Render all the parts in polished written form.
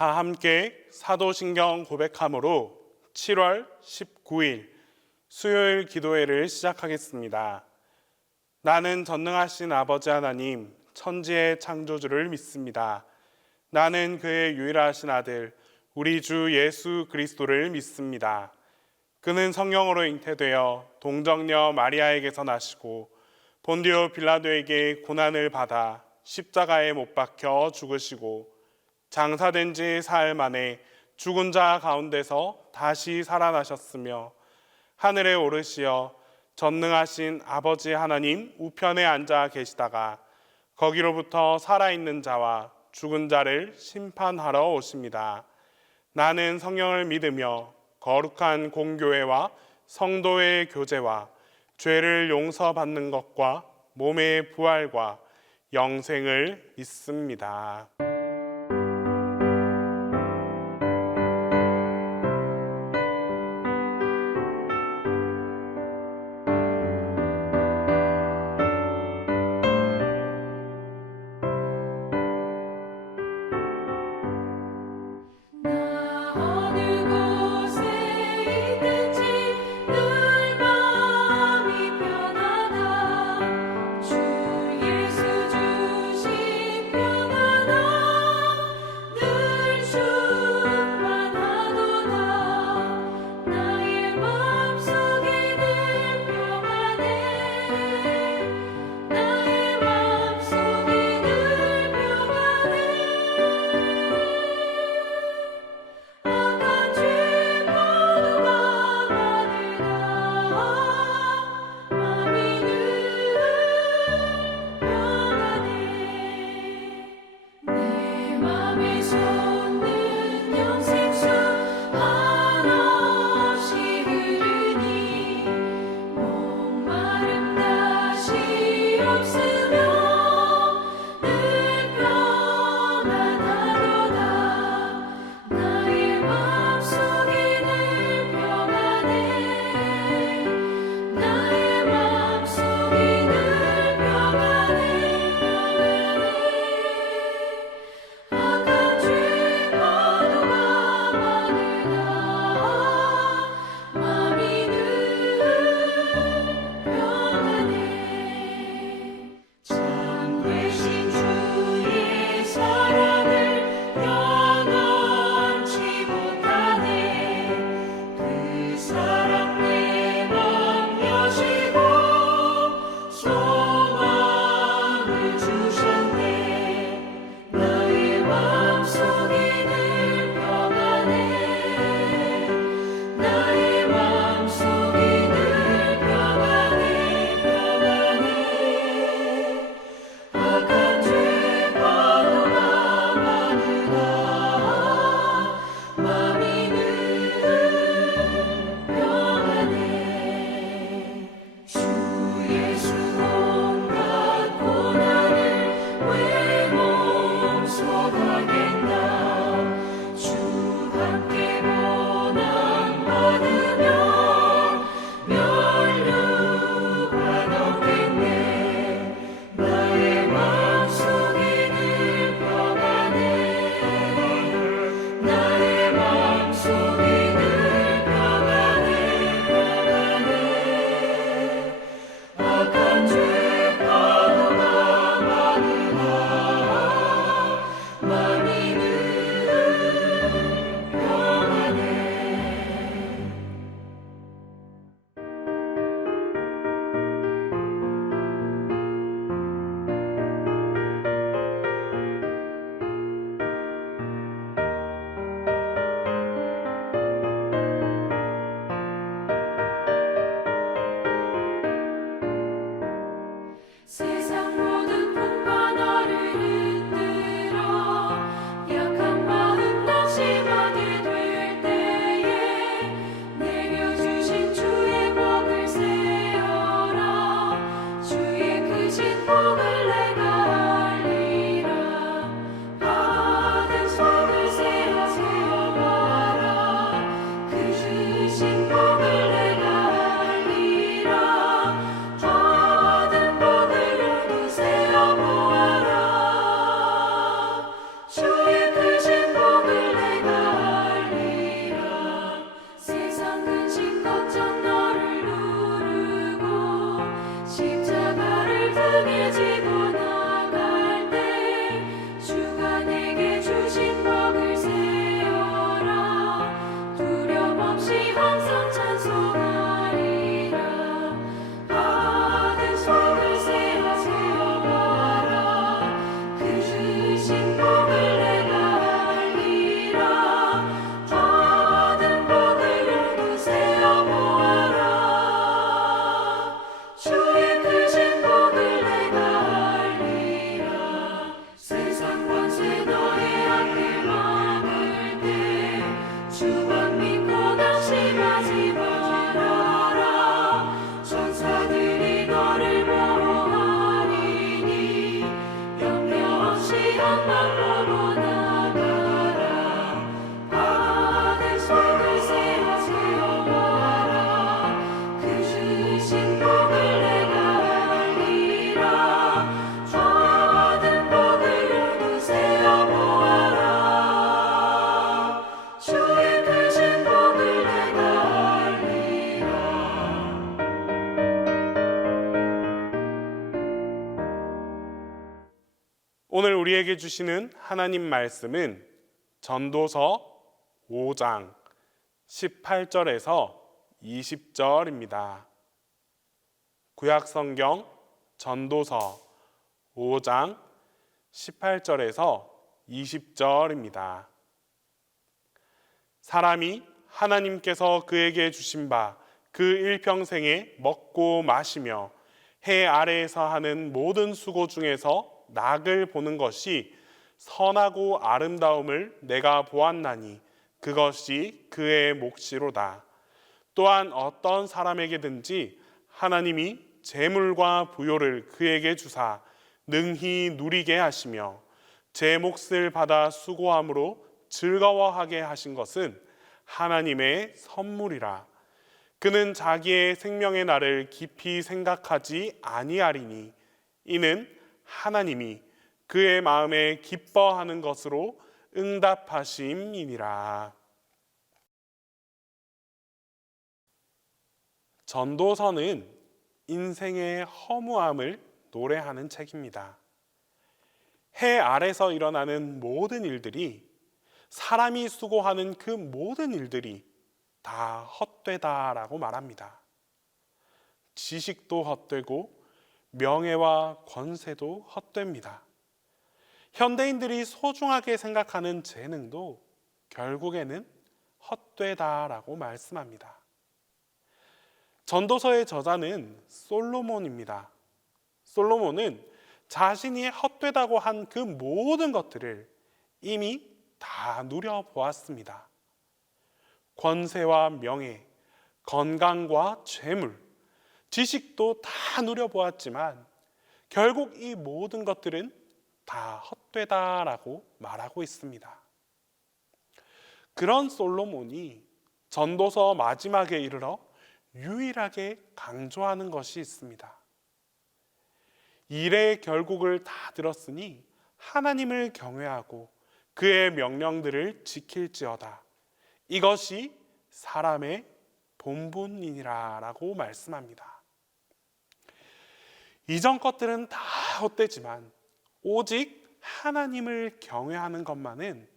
다 함께 사도신경 고백함으로 7월 19일 수요일 기도회를 시작하겠습니다. 나는 전능하신 아버지 하나님, 천지의 창조주를 믿습니다. 나는 그의 유일하신 아들, 우리 주 예수 그리스도를 믿습니다. 그는 성령으로 잉태되어 동정녀 마리아에게서 나시고 본디오 빌라도에게 고난을 받아 십자가에 못 박혀 죽으시고 장사된 지 사흘 만에 죽은 자 가운데서 다시 살아나셨으며 하늘에 오르시어 전능하신 아버지 하나님 우편에 앉아 계시다가 거기로부터 살아있는 자와 죽은 자를 심판하러 오십니다. 나는 성령을 믿으며 거룩한 공교회와 성도의 교제와 죄를 용서받는 것과 몸의 부활과 영생을 믿습니다. 주 예수 주신 편안함 우리에게 주시는 하나님 말씀은 전도서 5장 18절에서 20절입니다. 구약성경 전도서 5장 18절에서 20절입니다. 사람이 하나님께서 그에게 주신 바 그 일평생에 먹고 마시며 해 아래에서 하는 모든 수고 중에서 낙을 보는 것이 선하고 아름다움을 내가 보았나니 그것이 그의 몫이로다. 또한 어떤 사람에게든지 하나님이 재물과 부요를 그에게 주사 능히 누리게 하시며 제 몫을 받아 수고함으로 즐거워하게 하신 것은 하나님의 선물이라. 그는 자기의 생명의 날을 깊이 생각하지 아니하리니 이는 하나님이 그의 마음에 기뻐하는 것으로 응답하심이니라. 전도서는 인생의 허무함을 노래하는 책입니다. 해 아래서 일어나는 모든 일들이, 사람이 수고하는 그 모든 일들이 다 헛되다라고 말합니다. 지식도 헛되고 명예와 권세도 헛됩니다. 현대인들이 소중하게 생각하는 재능도 결국에는 헛되다라고 말씀합니다. 전도서의 저자는 솔로몬입니다. 솔로몬은 자신이 헛되다고 한 그 모든 것들을 이미 다 누려보았습니다. 권세와 명예, 건강과 재물, 지식도 다 누려보았지만 결국 이 모든 것들은 다 헛되다라고 말하고 있습니다. 그런 솔로몬이 전도서 마지막에 이르러 유일하게 강조하는 것이 있습니다. 일의 결국을 다 들었으니 하나님을 경외하고 그의 명령들을 지킬지어다. 이것이 사람의 본분이니라 라고 말씀합니다. 이전 것들은 다 헛되지만 오직 하나님을 경외하는 것만은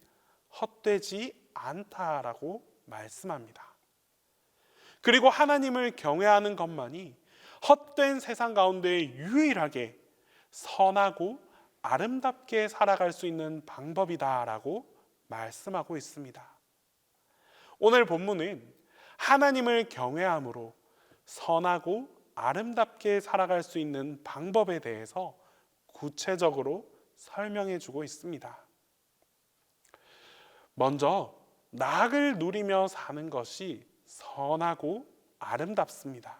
헛되지 않다라고 말씀합니다. 그리고 하나님을 경외하는 것만이 헛된 세상 가운데 유일하게 선하고 아름답게 살아갈 수 있는 방법이다라고 말씀하고 있습니다. 오늘 본문은 하나님을 경외함으로 선하고 아름답게 살아갈 수 있는 방법에 대해서 구체적으로 설명해 주고 있습니다. 먼저 낙을 누리며 사는 것이 선하고 아름답습니다.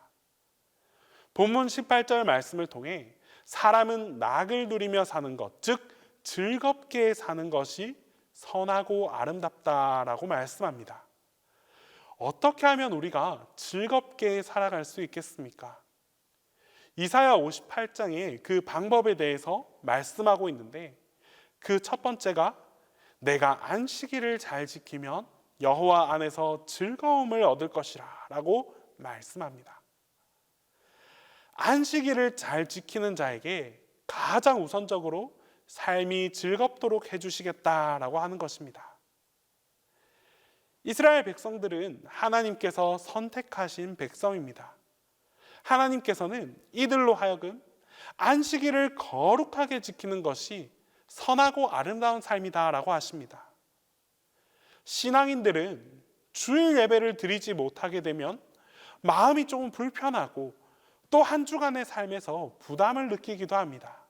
본문 18절 말씀을 통해 사람은 낙을 누리며 사는 것, 즉 즐겁게 사는 것이 선하고 아름답다라고 말씀합니다. 어떻게 하면 우리가 즐겁게 살아갈 수 있겠습니까? 이사야 58장에 그 방법에 대해서 말씀하고 있는데 그 첫 번째가 내가 안식일을 잘 지키면 여호와 안에서 즐거움을 얻을 것이라 라고 말씀합니다. 안식일을 잘 지키는 자에게 가장 우선적으로 삶이 즐겁도록 해주시겠다라고 하는 것입니다. 이스라엘 백성들은 하나님께서 선택하신 백성입니다. 하나님께서는 이들로 하여금 안식일을 거룩하게 지키는 것이 선하고 아름다운 삶이다라고 하십니다. 신앙인들은 주일 예배를 드리지 못하게 되면 마음이 조금 불편하고 또 한 주간의 삶에서 부담을 느끼기도 합니다.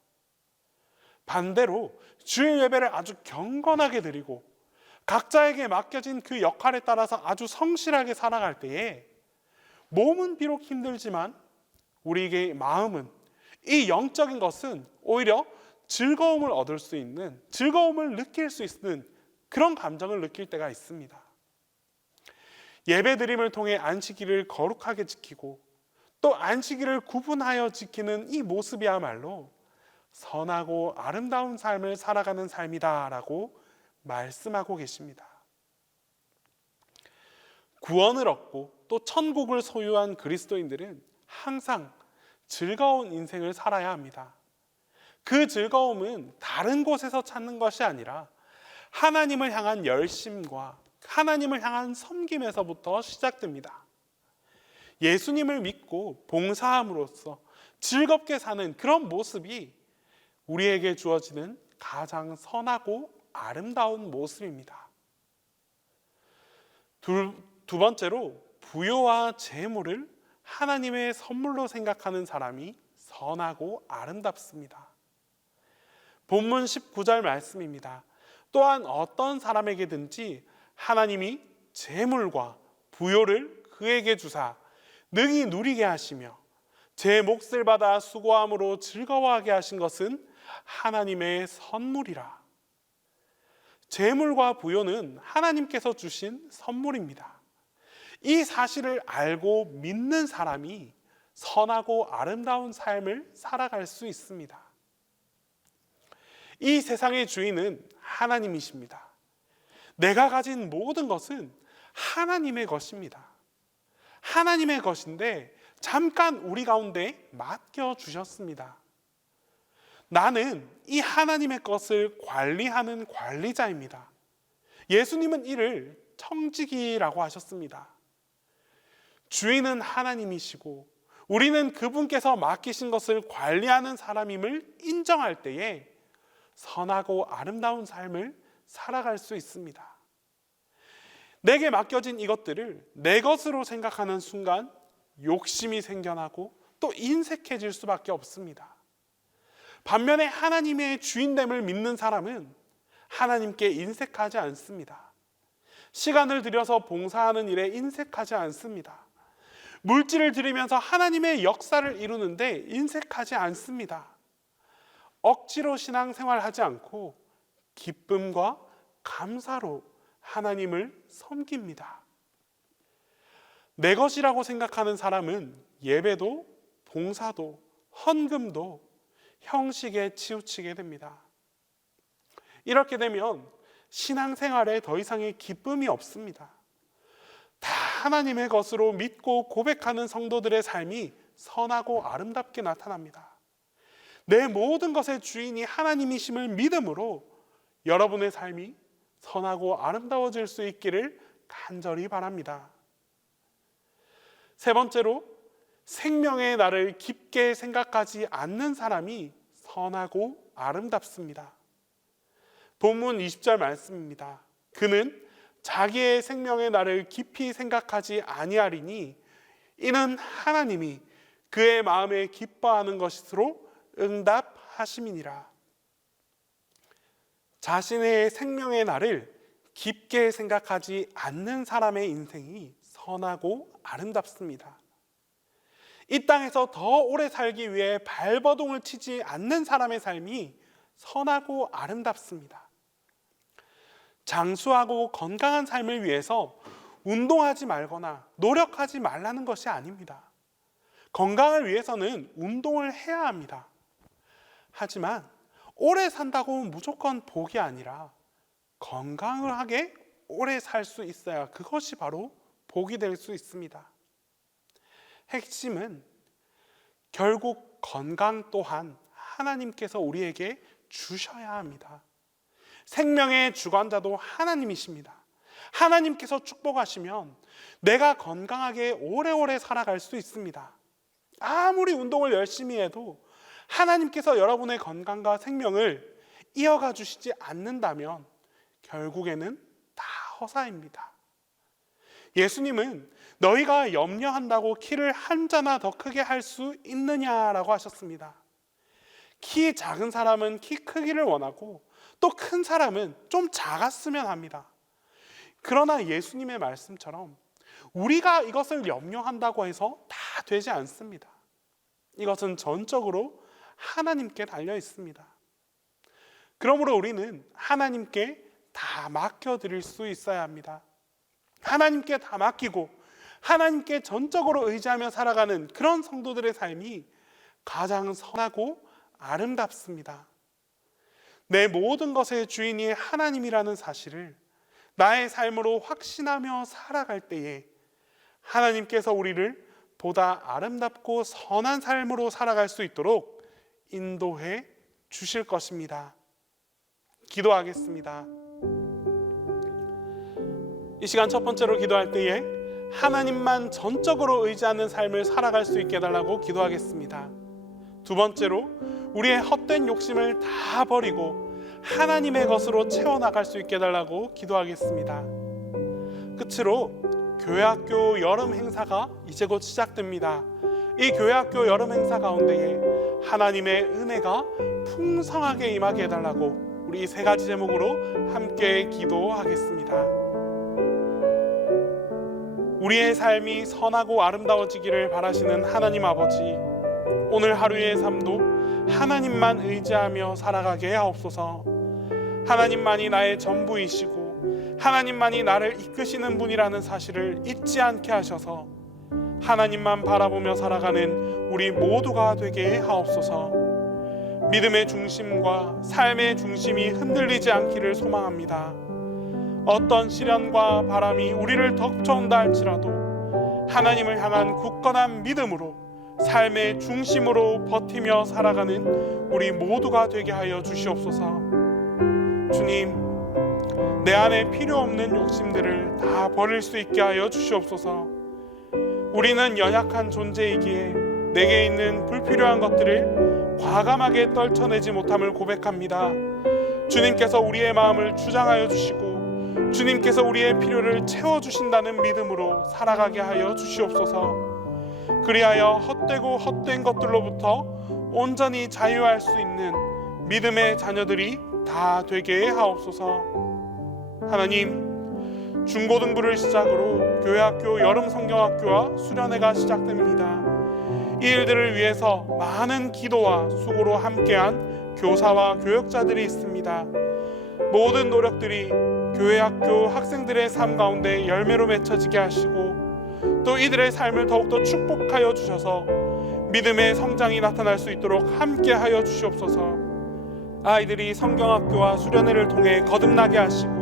반대로 주일 예배를 아주 경건하게 드리고 각자에게 맡겨진 그 역할에 따라서 아주 성실하게 살아갈 때에 몸은 비록 힘들지만 우리에게 마음은, 이 영적인 것은 오히려 즐거움을 얻을 수 있는, 즐거움을 느낄 수 있는 그런 감정을 느낄 때가 있습니다. 예배드림을 통해 안식일을 거룩하게 지키고 또 안식일을 구분하여 지키는 이 모습이야말로 선하고 아름다운 삶을 살아가는 삶이다라고 말씀하고 계십니다. 구원을 얻고 또 천국을 소유한 그리스도인들은 항상 즐거운 인생을 살아야 합니다. 그 즐거움은 다른 곳에서 찾는 것이 아니라 하나님을 향한 열심과 하나님을 향한 섬김에서부터 시작됩니다. 예수님을 믿고 봉사함으로써 즐겁게 사는 그런 모습이 우리에게 주어지는 가장 선하고 아름다운 모습입니다. 두 번째로, 부요와 재물을 하나님의 선물로 생각하는 사람이 선하고 아름답습니다. 본문 19절 말씀입니다. 또한 어떤 사람에게든지 하나님이 재물과 부요를 그에게 주사 능히 누리게 하시며 제 몫을 받아 수고함으로 즐거워하게 하신 것은 하나님의 선물이라. 재물과 부요는 하나님께서 주신 선물입니다. 이 사실을 알고 믿는 사람이 선하고 아름다운 삶을 살아갈 수 있습니다. 이 세상의 주인은 하나님이십니다. 내가 가진 모든 것은 하나님의 것입니다. 하나님의 것인데 잠깐 우리 가운데 맡겨주셨습니다. 나는 이 하나님의 것을 관리하는 관리자입니다. 예수님은 이를 청지기라고 하셨습니다. 주인은 하나님이시고 우리는 그분께서 맡기신 것을 관리하는 사람임을 인정할 때에 선하고 아름다운 삶을 살아갈 수 있습니다. 내게 맡겨진 이것들을 내 것으로 생각하는 순간 욕심이 생겨나고 또 인색해질 수밖에 없습니다. 반면에 하나님의 주인됨을 믿는 사람은 하나님께 인색하지 않습니다. 시간을 들여서 봉사하는 일에 인색하지 않습니다. 물질을 들이면서 하나님의 역사를 이루는데 인색하지 않습니다. 억지로 신앙생활하지 않고 기쁨과 감사로 하나님을 섬깁니다. 내 것이라고 생각하는 사람은 예배도 봉사도 헌금도 형식에 치우치게 됩니다. 이렇게 되면 신앙생활에 더 이상의 기쁨이 없습니다. 다 하나님의 것으로 믿고 고백하는 성도들의 삶이 선하고 아름답게 나타납니다. 내 모든 것의 주인이 하나님이심을 믿음으로 여러분의 삶이 선하고 아름다워질 수 있기를 간절히 바랍니다. 세 번째로, 생명의 날을 깊게 생각하지 않는 사람이 선하고 아름답습니다. 본문 20절 말씀입니다. 그는 자기의 생명의 날을 깊이 생각하지 아니하리니 이는 하나님이 그의 마음에 기뻐하는 것으로 응답하심이니라. 자신의 생명의 날을 깊게 생각하지 않는 사람의 인생이 선하고 아름답습니다. 이 땅에서 더 오래 살기 위해 발버둥을 치지 않는 사람의 삶이 선하고 아름답습니다. 장수하고 건강한 삶을 위해서 운동하지 말거나 노력하지 말라는 것이 아닙니다. 건강을 위해서는 운동을 해야 합니다. 하지만 오래 산다고 무조건 복이 아니라 건강하게 오래 살 수 있어야 그것이 바로 복이 될 수 있습니다. 핵심은 결국 건강 또한 하나님께서 우리에게 주셔야 합니다. 생명의 주관자도 하나님이십니다. 하나님께서 축복하시면 내가 건강하게 오래오래 살아갈 수 있습니다. 아무리 운동을 열심히 해도 하나님께서 여러분의 건강과 생명을 이어가 주시지 않는다면 결국에는 다 허사입니다. 예수님은 너희가 염려한다고 키를 한 자나 더 크게 할 수 있느냐라고 하셨습니다. 키 작은 사람은 키 크기를 원하고 또 큰 사람은 좀 작았으면 합니다. 그러나 예수님의 말씀처럼 우리가 이것을 염려한다고 해서 다 되지 않습니다. 이것은 전적으로 하나님께 달려 있습니다. 그러므로 우리는 하나님께 다 맡겨드릴 수 있어야 합니다. 하나님께 다 맡기고 하나님께 전적으로 의지하며 살아가는 그런 성도들의 삶이 가장 선하고 아름답습니다. 내 모든 것의 주인이 하나님이라는 사실을 나의 삶으로 확신하며 살아갈 때에 하나님께서 우리를 보다 아름답고 선한 삶으로 살아갈 수 있도록 인도해 주실 것입니다. 기도하겠습니다. 이 시간 첫 번째로 기도할 때에 하나님만 전적으로 의지하는 삶을 살아갈 수 있게 해달라고 기도하겠습니다. 두 번째로 우리의 헛된 욕심을 다 버리고 하나님의 것으로 채워나갈 수 있게 해달라고 기도하겠습니다. 끝으로 교회학교 여름 행사가 이제 곧 시작됩니다. 이 교회학교 여름 행사 가운데에 하나님의 은혜가 풍성하게 임하게 해달라고 우리 이 세 가지 제목으로 함께 기도하겠습니다. 우리의 삶이 선하고 아름다워지기를 바라시는 하나님 아버지, 오늘 하루의 삶도 하나님만 의지하며 살아가게 하옵소서. 하나님만이 나의 전부이시고 하나님만이 나를 이끄시는 분이라는 사실을 잊지 않게 하셔서 하나님만 바라보며 살아가는 우리 모두가 되게 하옵소서. 믿음의 중심과 삶의 중심이 흔들리지 않기를 소망합니다. 어떤 시련과 바람이 우리를 덮쳐온다 할지라도 하나님을 향한 굳건한 믿음으로 삶의 중심으로 버티며 살아가는 우리 모두가 되게 하여 주시옵소서. 주님, 내 안에 필요 없는 욕심들을 다 버릴 수 있게 하여 주시옵소서. 우리는 연약한 존재이기에 내게 있는 불필요한 것들을 과감하게 떨쳐내지 못함을 고백합니다. 주님께서 우리의 마음을 주장하여 주시고 주님께서 우리의 필요를 채워주신다는 믿음으로 살아가게 하여 주시옵소서. 그리하여 헛되고 헛된 것들로부터 온전히 자유할 수 있는 믿음의 자녀들이 다 되게 하옵소서. 하나님, 중고등부를 시작으로 교회학교 여름 성경학교와 수련회가 시작됩니다. 이 일들을 위해서 많은 기도와 수고로 함께한 교사와 교역자들이 있습니다. 모든 노력들이 교회학교 학생들의 삶 가운데 열매로 맺혀지게 하시고 또 이들의 삶을 더욱더 축복하여 주셔서 믿음의 성장이 나타날 수 있도록 함께하여 주시옵소서. 아이들이 성경학교와 수련회를 통해 거듭나게 하시고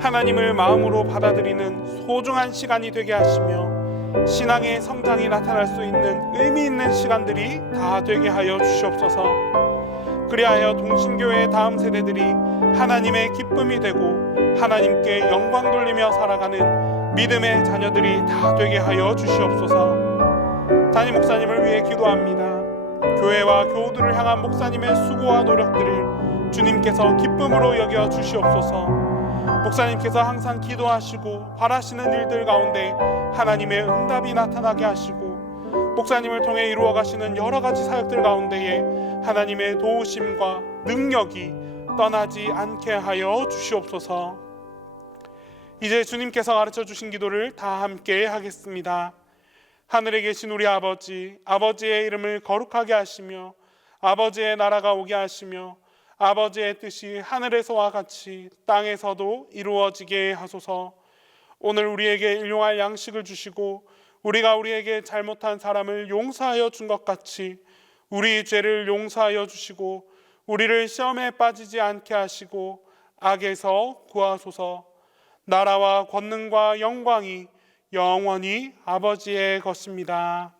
하나님을 마음으로 받아들이는 소중한 시간이 되게 하시며 신앙의 성장이 나타날 수 있는 의미 있는 시간들이 다 되게 하여 주시옵소서. 그리하여 동신교회의 다음 세대들이 하나님의 기쁨이 되고 하나님께 영광 돌리며 살아가는 믿음의 자녀들이 다 되게 하여 주시옵소서. 담임 목사님을 위해 기도합니다. 교회와 교우들을 향한 목사님의 수고와 노력들을 주님께서 기쁨으로 여겨 주시옵소서. 목사님께서 항상 기도하시고 바라시는 일들 가운데 하나님의 응답이 나타나게 하시고 목사님을 통해 이루어 가시는 여러 가지 사역들 가운데에 하나님의 도우심과 능력이 떠나지 않게 하여 주시옵소서. 이제 주님께서 가르쳐 주신 기도를 다 함께 하겠습니다. 하늘에 계신 우리 아버지, 아버지의 이름을 거룩하게 하시며 아버지의 나라가 오게 하시며 아버지의 뜻이 하늘에서와 같이 땅에서도 이루어지게 하소서. 오늘 우리에게 일용할 양식을 주시고 우리가 우리에게 잘못한 사람을 용서하여 준 것 같이 우리 죄를 용서하여 주시고 우리를 시험에 빠지지 않게 하시고 악에서 구하소서. 나라와 권능과 영광이 영원히 아버지의 것입니다.